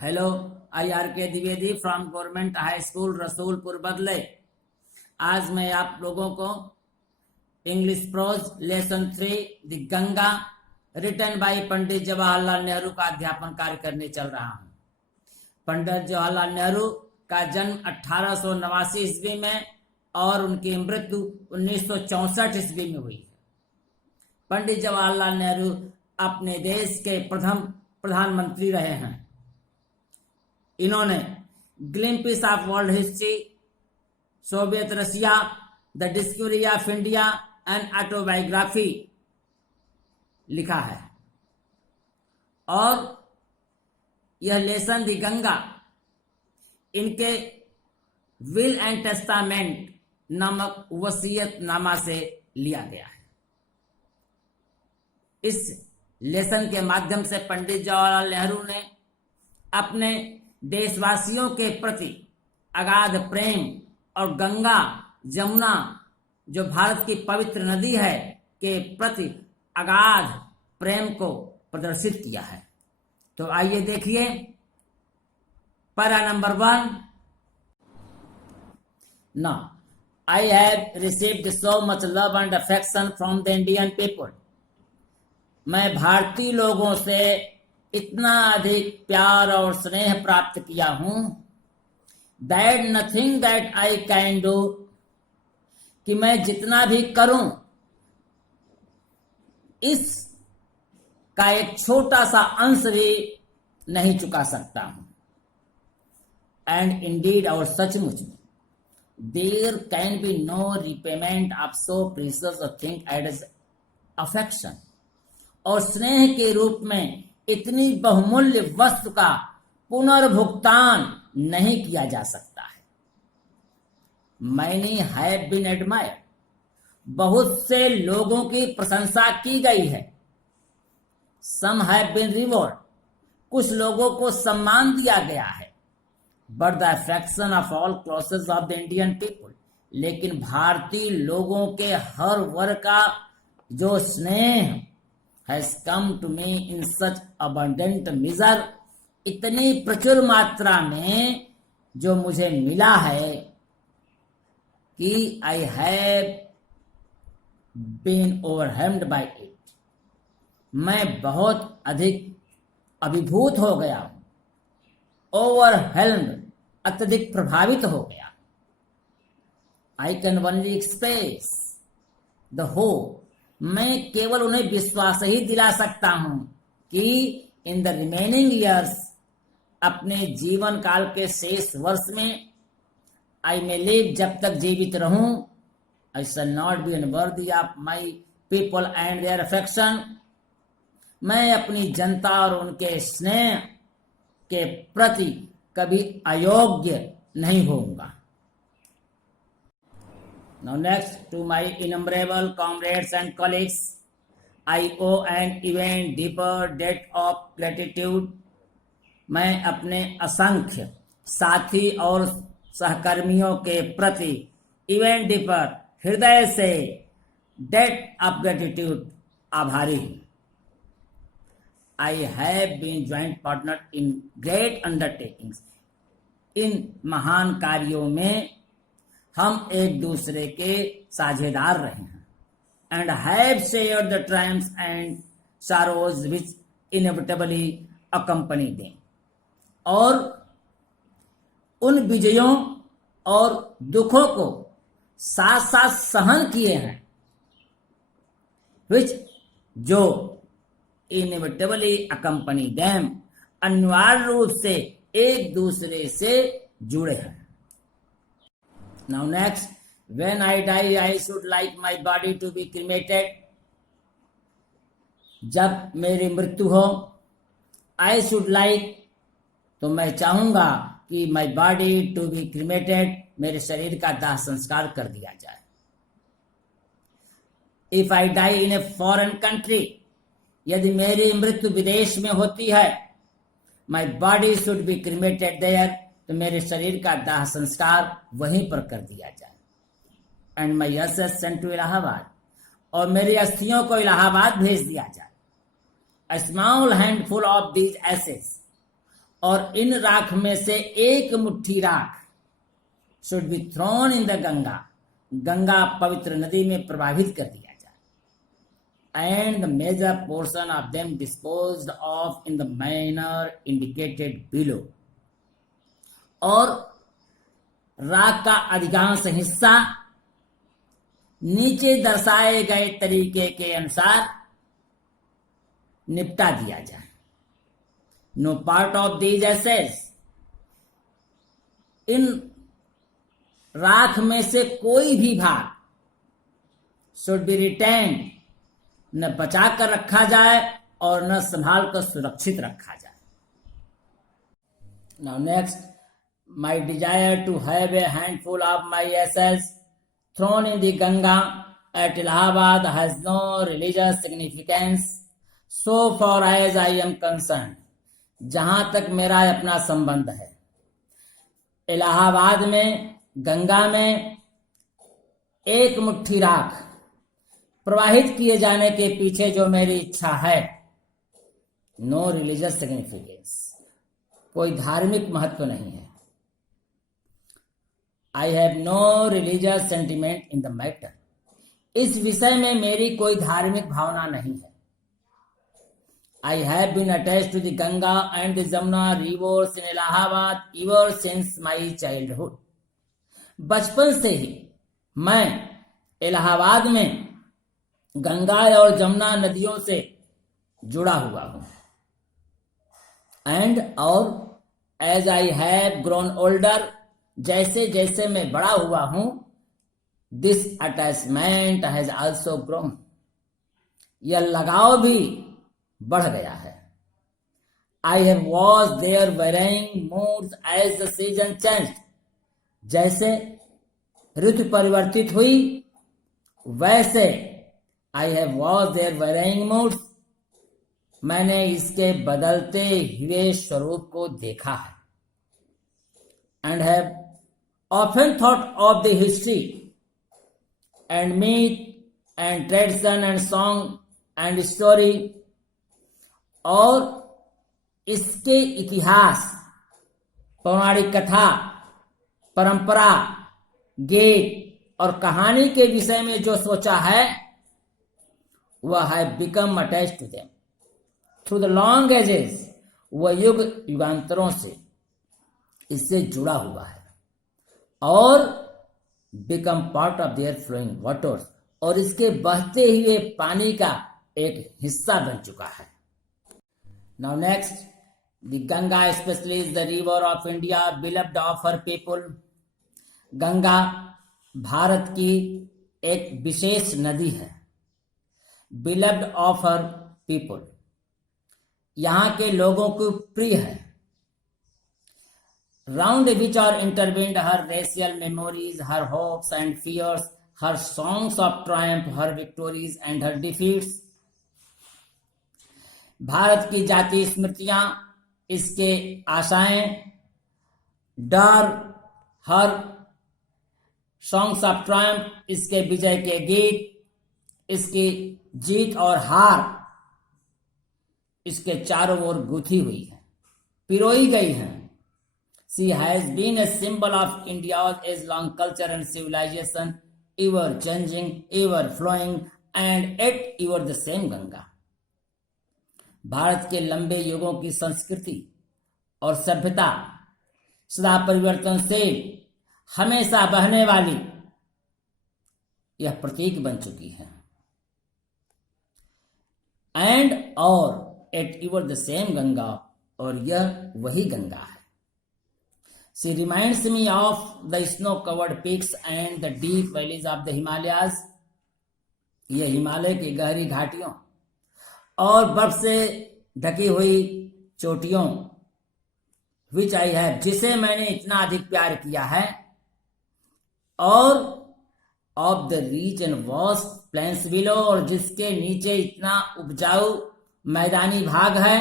Hello, I R K Dwivedi from government high school Rasulpur Badle. आज मैं आप लोगों को English prose lesson 3 the Ganga written by Pandit Jawaharlal Nehru का अध्यापन कार्य करने चल रहा हूं। पंडित जवाहरलाल नेहरू का जन्म 1889 ईस्वी में और उनकी मृत्यु 1964 ईस्वी में हुई है। पंडित जवाहरलाल नेहरू अपने देश के प्रथम प्रधानमंत्री रहे हैं। इन्होंने glimpses of world history, Soviet Russia, the discovery of India and autobiography लिखा है और यह लेसन दी गंगा इनके विल एंड टेस्टामेंट नामक वसीयतनामा से लिया गया है। इस लेसन के माध्यम से पंडित जवाहरलाल नेहरू ने अपने देशवासियों के प्रति अगाध प्रेम और गंगा जमुना जो भारत की पवित्र नदी है के प्रति अगाध प्रेम को प्रदर्शित किया है। तो आइए देखिए para number 1। Now, I have received so much love and affection from the Indian people. मैं भारतीय लोगों से इतना अधिक प्यार और स्नेह प्राप्त किया हूं that nothing that I can do, कि मैं जितना भी करूं इस का एक छोटा सा अंश भी नहीं चुका सकता हूं। एंड इंडीड और सचमुच में there can be no repayment of so precious a thing as affection, और स्नेह के रूप में इतनी बहुमूल्य वस्तु का पुनर्भुगतान नहीं किया जा सकता है। मैंने हैव बीन एडमायर्ड, बहुत से लोगों की प्रशंसा की गई है। सम हैव बीन रिवॉर्ड, कुछ लोगों को सम्मान दिया गया है। But the affection of all classes of the Indian people, लेकिन भारतीय लोगों के हर वर्ग का जो स्नेह has come to me in such abundant measure, इतनी प्रचुर मात्रा में जो मुझे मिला है कि I have been overwhelmed by it, मैं बहुत अधिक अभिभूत हो गया हूं। overwhelmed, अत्यधिक प्रभावित हो गया। I can only express the hope, मैं केवल उन्हें विश्वास ही दिला सकता हूं कि इन द रिमेनिंग ईयर्स, अपने जीवन काल के शेष वर्ष में, आई मे लिव, जब तक जीवित रहूं, I shall not be unworthy of my people and their affection, मैं अपनी जनता और उनके स्नेह के प्रति कभी अयोग्य नहीं होऊंगा। Now next, to my innumerable comrades and colleagues, I owe an even deeper debt of gratitude. मैं अपने असंख्य साथी और सहकर्मियों के प्रति इवन डीपर, हृदय से, डेट ऑफ ग्रेटिट्यूड, आभारी हूं। I have been joint partner in great undertakings. इन महान कार्यों में हम एक दूसरे के साझेदार रहे हैं। And have shared the triumphs and sorrows which inevitably accompany them, और उन विजयों और दुखों को साथ साथ सहन किए हैं, व्हिच, जो इनएविटेबली अकम्पनी देम, अनिवार्य रूप से एक दूसरे से जुड़े हैं। Now next, when I die, I should like my body to be cremated. जब मेरी मृत्यु हो, I should like, तो मैं चाहूंगा कि my body to be cremated, मेरे शरीर का दाह संस्कार कर दिया जाए। If I die in a foreign country, यदि मेरी मृत्यु विदेश में होती है, my body should be cremated there, तो मेरे शरीर का दाह संस्कार वहीं पर कर दिया जाए। And my ashes sent to Allahabad, और मेरी अस्थियों को इलाहाबाद भेज दिया जाए। A small handful of these ashes और इन राख में से एक मुट्ठी राख should be thrown in the Ganga, Ganga पवित्र नदी में प्रवाहित कर दिया जाए, and the major portion of them disposed of in the manner indicated below, और राख का अधिकांश हिस्सा नीचे दर्शाए गए तरीके के अनुसार निपटा दिया जाए। No part of these assets, इन राख में से कोई भी भाग शुड बी रिटेन, न बचा कर रखा जाए और न संभाल कर सुरक्षित रखा जाए। Now next, my desire to have a handful of my एसेट्स thrown in the Ganga at Allahabad has no religious significance so far as I am concerned। जहां तक मेरा अपना संबंध है, इलाहाबाद में गंगा में एक मुट्ठी राख प्रवाहित किए जाने के पीछे जो मेरी इच्छा है, नो रिलीजियस सिग्निफिकेंस, कोई धार्मिक महत्व नहीं है। I have no religious sentiment in the matter, इस विषय में मेरी कोई धार्मिक भावना नहीं है। I have been attached to the Ganga and the Jamuna rivers in Allahabad ever since my childhood. बचपन से ही मैं इलाहाबाद में गंगा और जमुना नदियों से जुड़ा हुआ हूं। एंड और as I have grown older, जैसे जैसे मैं बड़ा हुआ हूं, this attachment has also grown, यह लगाव भी बढ़ गया है। I have was there varying moods as the season changed, जैसे ऋतु परिवर्तित हुई वैसे I have was there varying moods, मैंने इसके बदलते हुए स्वरूप को देखा है। And have often thought of the history and myth and tradition and song and story, और इसके इतिहास, पौराणिक कथा, परंपरा, गीत और कहानी के विषय में जो सोचा है, वह है become attached to them through the long ages, वह युग युगांतरों से इससे जुड़ा हुआ है और become part of their flowing waters, और इसके बहते हुए पानी का एक हिस्सा बन चुका है। Now next, the Ganga specially is the river of India beloved of her people. Ganga Bharat की एक विशेष नदी है, बिलव्ड ऑफ हर पीपुल, यहां के लोगों को प्रिय है। Round which are intertwined her racial memories, her hopes and fears, her songs of triumph, her victories and her defeats। Bharat की जातीय स्मृतियां, इसके आशाएं, डर, हर सॉन्ग्स ऑफ ट्रायम्फ, इसके विजय के गीत, इसकी जीत और हार इसके चारों ओर गुथी हुई है, पिरोई गई है। She has been a symbol of India's age-long culture and civilization, ever changing, ever flowing, and yet ever the same Ganga। Bharat के लंबे युगों की संस्कृति और सभ्यता, सदा परिवर्तनशील, हमेशा बहने वाली, यह प्रतीक बन चुकी है। एंड और yet ever the same Ganga, और यह वही गंगा है। She reminds me of the snow-covered peaks and the deep valleys of the Himalayas। ये हिमालय की गहरी घाटियों और बर्फ से ढकी हुई चोटियों, which I have, जिसे मैंने इतना अधिक प्यार किया है, और of the rich and vast plains below, और जिसके नीचे इतना उपजाऊ मैदानी भाग है,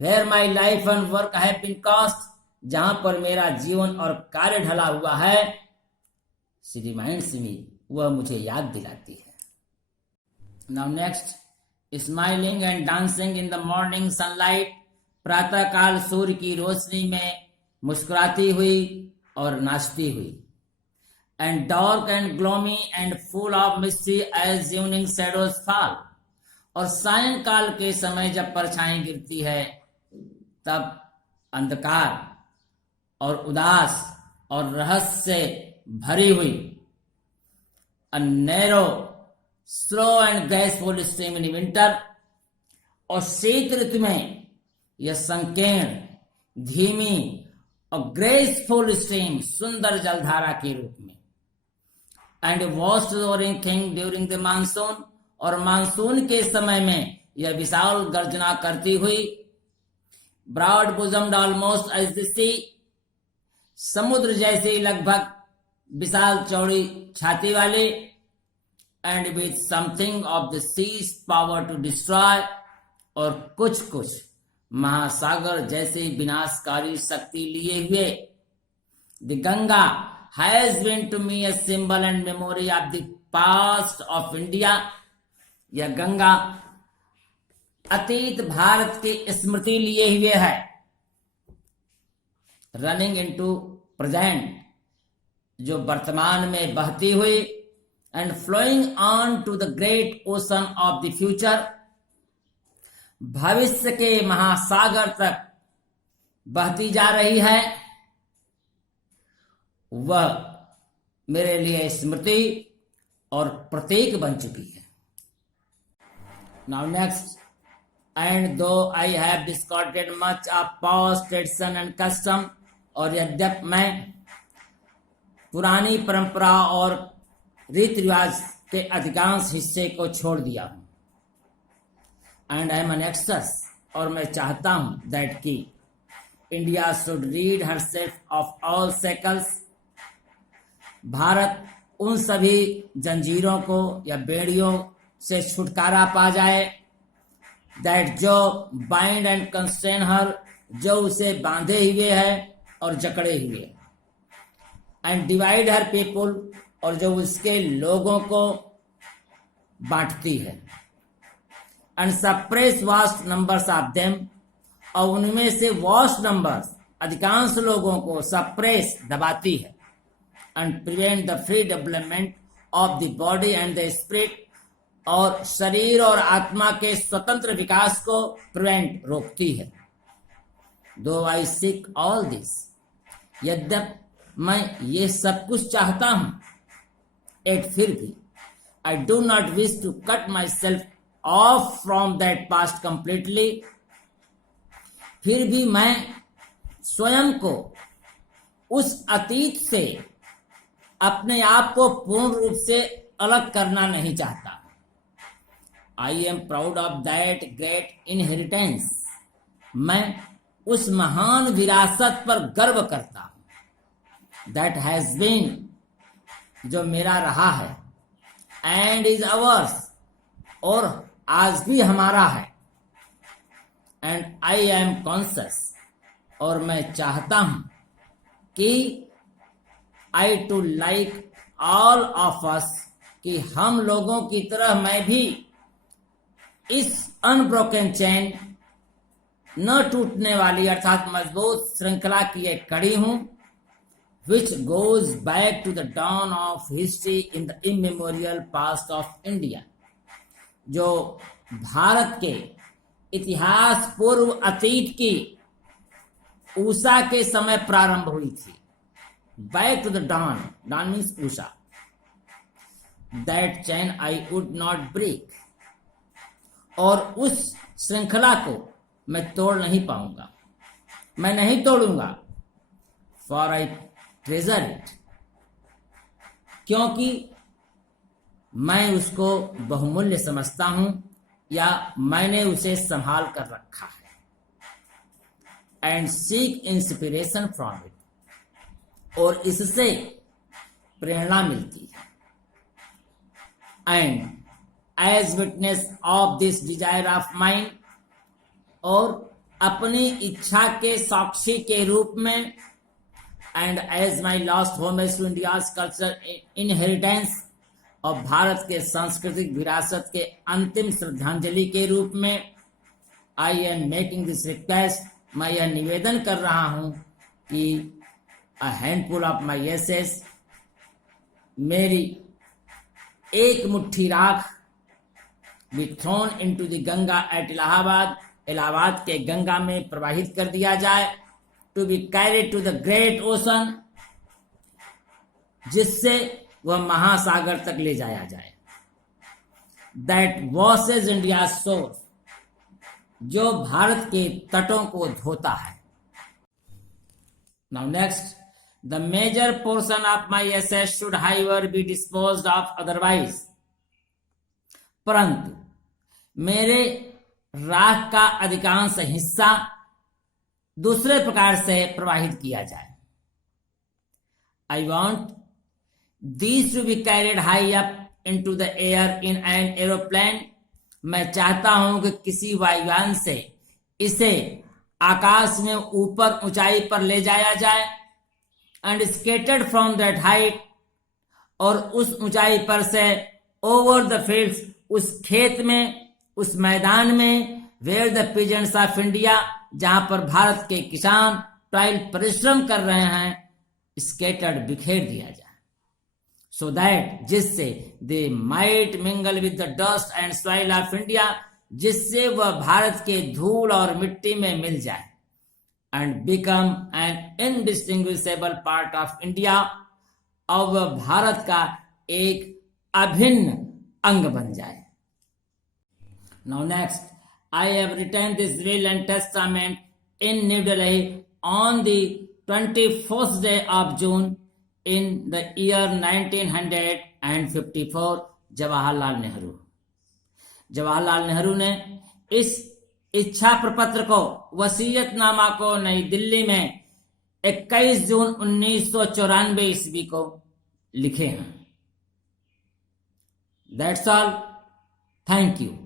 where my life and work have been cast, जहां पर मेरा जीवन और कार्य ढला हुआ है। She reminds me, वह मुझे याद दिलाती है। Now next, smiling and dancing in the morning sunlight, प्रातःकाल सूर्य की रोशनी में मुस्कुराती हुई और नाचती हुई। And dark and gloomy and full of mystery as evening shadows fall, और सायंकाल के समय जब परछाई गिरती है तब अंधकार और उदास और रहस्य से भरी हुई a narrow, slow and graceful stream in winter, और शीत ऋतु में यह संकीर्ण, धीमी और ग्रेसफुल स्ट्रीम सुंदर जलधारा के रूप में। And vast roaring thing during the monsoon, और मानसून के समय में यह विशाल गर्जना करती हुई। Broad bosomed almost as the sea, समुद्र जैसी लगभग विशाल चौड़ी छाती वाली। And with something of the sea's power to destroy, और कुछ महासागर जैसी विनाशकारी शक्ति लिए हुए। The Ganga has been to me a symbol and memory of the past of India, यह गंगा अतीत भारत की स्मृति लिए हुए है। रनिंग इनटू प्रेजेंट, जो वर्तमान में बहती हुई। And flowing on to the great ocean of the future, भविष्य के महासागर तक बहती जा रही है। वह मेरे लिए स्मृति और प्रतीक बन चुकी है। नाउ नेक्स्ट, एंड दो I have discarded much of past tradition and custom, और यद्यपि मैं पुरानी परंपरा और रीति रिवाज के अधिकांश हिस्से को छोड़ दिया हूं। And I am anxious, और मैं चाहता हूं दैट कि India should rid herself of all shackles, Bharat उन सभी जंजीरों को या बेड़ियों से छुटकारा पा जाए। दैट जो बाइंड एंड कंस्ट्रेन हर, जो उसे बांधे हुए है और जकड़े हुए। एंड डिवाइड हर पीपुल, और जो उसके लोगों को बांटती है। And suppress vast numbers of them, और उनमें से वास्ट नंबर्स अधिकांश लोगों को सप्रेस दबाती है। And prevent the free development of the body and the spirit, और शरीर और आत्मा के स्वतंत्र विकास को प्रिवेंट रोकती है। दो आई सीक ऑल दिस, यद्यपि मैं ये सब कुछ चाहता हूं, एट फिर भी I do not wish to cut myself off from that past completely, फिर भी मैं स्वयं को उस अतीत से अपने आप को पूर्ण रूप से अलग करना नहीं चाहता। I am proud of that great inheritance, मैं उस महान विरासत पर गर्व करता हूं। दैट हैज बीन, जो मेरा रहा है। एंड इज अवर्स, और आज भी हमारा है। एंड आई एम कॉन्शियस, और मैं चाहता हूं कि I too like all of us, कि हम लोगों की तरह मैं भी इस अनब्रोकन चैन, न टूटने वाली अर्थात मजबूत श्रृंखला की एक कड़ी हूं, which goes back to the dawn of history in the immemorial past of India, जो भारत के इतिहास पूर्व अतीत की उषा के समय प्रारंभ हुई थी। Back to the dawn, dawn means Usha. That chain I would not break, और उस श्रृंखला को मैं तोड़ नहीं पाऊंगा, मैं नहीं तोड़ूंगा। For I treasure it, क्योंकि मैं उसको बहुमूल्य समझता हूं, या मैंने उसे संभाल कर रखा है। And seek inspiration from it, और इससे प्रेरणा मिलती है। And as witness of this desire of mind, और अपनी इच्छा के साक्षी के रूप में। And as my last homage to India's culture inheritance, और भारत के सांस्कृतिक विरासत के अंतिम श्रद्धांजलि के रूप में। I am making this request मैं यह निवेदन कर रहा हूं कि a handful of my ashes, मेरी एक मुट्ठी राख, be thrown into the Ganga at Allahabad, Allahabad के गंगा में प्रवाहित कर दिया जाए, to be carried to the great ocean, जिससे वह महासागर तक ले जाया जाए, that washes India's shores, जो भारत के तटों को धोता है. Now next, the major portion of my assets should however be disposed of otherwise. परंतु मेरे राख का अधिकांश हिस्सा दूसरे प्रकार से प्रवाहित किया जाए. I want these to be carried high up into the air in an aeroplane. मैं चाहता हूं कि किसी वायुयान से इसे आकाश में ऊपर ऊंचाई पर ले जाया जाए, and scattered from that height, और उस ऊंचाई पर से over the fields, उस खेत में, उस मैदान में, where the peasants of India, जहां पर भारत के किसान टॉयल परिश्रम कर रहे हैं, scattered बिखेर दिया जाए, so that, जिससे they might mingle with the dust and soil of India, जिससे वह भारत के धूल और मिट्टी में मिल जाए, and become an indistinguishable part of India, और वह भारत का एक अभिन्न अंग बन जाए. Now next, I have written this will and testament in New Delhi on the 24th day of June in the year 1954. Jawaharlal Nehru. Jawaharlal Nehru ने इस इच्छा प्रपत्र को, वसीयतनामा को नई दिल्ली में 21 जून 1994 ईस्वी को लिखे हैं. That's all. Thank you.